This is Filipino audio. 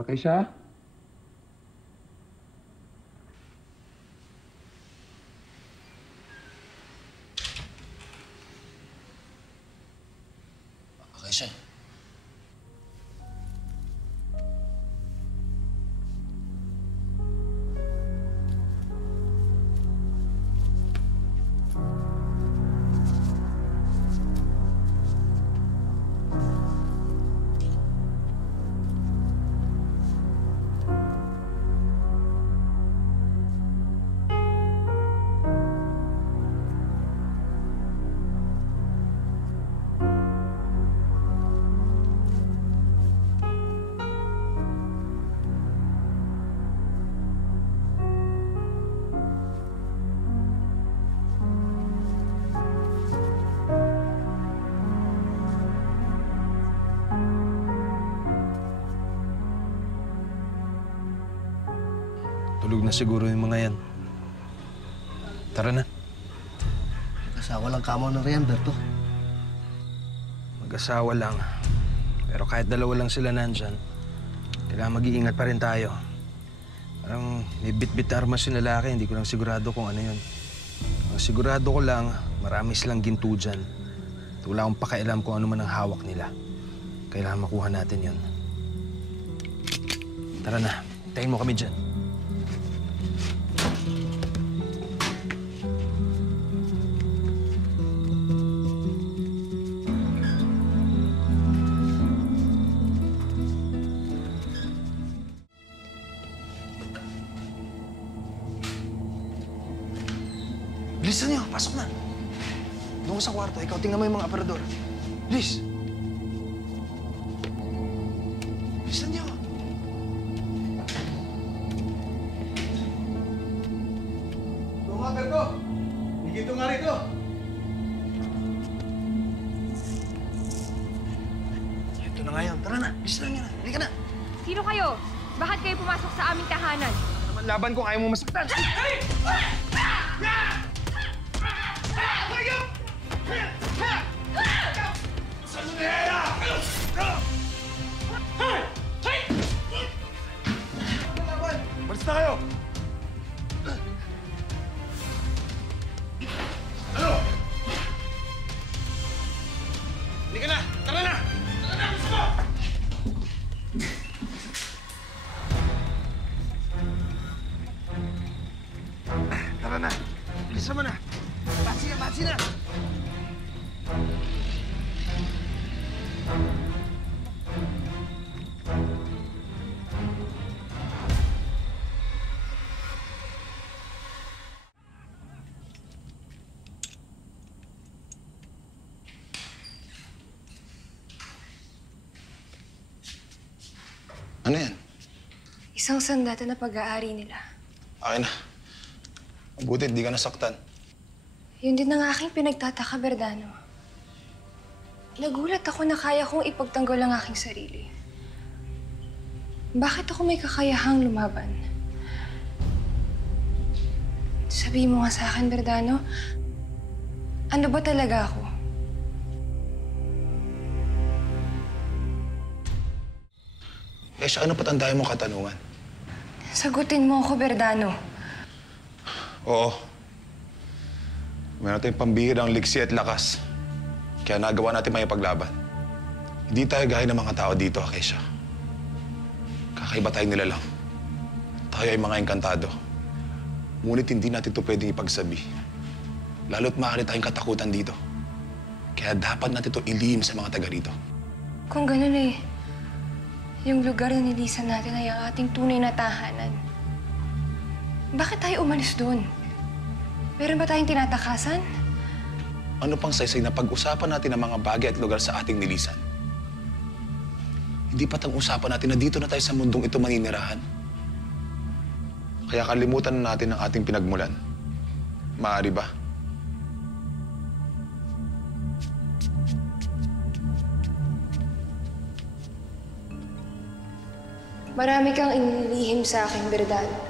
Okay siya? Okay siya. Tulog na siguro yung mga yan. Tara na. Mag-asawa lang kamo ng Rian, Berto. Mag-asawa lang. Pero kahit dalawa lang sila nandyan, kailangan mag-iingat pa rin tayo. Parang may bit-bit na armas yung lalaki, hindi ko lang sigurado kung ano yun. Ang sigurado ko lang, marami silang ginto dyan. Wala akong pakialam kung ano man ang hawak nila. Kailangan makuha natin yun. Tara na, tayin mo kami dyan. Bilisan niyo, pasok na. Doon ko sa kwarto, ikaw tingnan mo yung mga aparador. Bilis! Bilisan niyo! Ito nga, Berto! Higito nga rito! Ito na nga yun. Tara na, bilisan lang yun. Halika na! Sino kayo? Bakit kayo pumasok sa aming tahanan? Naman laban kung ayaw mo masaktan. Malis na kayo! Ano? Halika na! Tara na! Tara na! Gusto mo! Tara na! Bilisan mo na! Batsi na! Batsi na! Ano yan? Isang sandata na pag-aari nila. Akin na. Mabuti, hindi ka nasaktan. Yun din ang aking pinagtataka, Berdano. Nagulat ako na kaya kong ipagtanggol ang aking sarili. Bakit ako may kakayahang lumaban? Sabihin mo nga sa akin, Berdano, ano ba talaga ako? Esha, ano patandayan mong katanungan? Sagutin mo ako, Berdano. Oo. Meron tayong pambihirang liksi at lakas. Kaya nagawa natin may paglaban. Hindi tayo gaya ng mga tao dito, Kesha. Kakaiba tayong nilalang. Tayo ay mga engkantado. Ngunit hindi natin ito pwedeng ipagsabi. Lalo't maaari tayong katakutan dito. Kaya dapat natin ito ilihim sa mga taga rito. Kung ganun eh, yung lugar na nilisan natin ay ang ating tunay na tahanan. Bakit tayo umalis doon? Meron ba tayong tinatakasan? Ano pang saysay na pag-usapan natin ang mga bagay at lugar sa ating nilisan? Hindi patang usapan natin na dito na tayo sa mundong ito maninirahan. Kaya kalimutan na natin ang ating pinagmulan. Maaari ba? Marami kang inilihim sa akin, Berdano.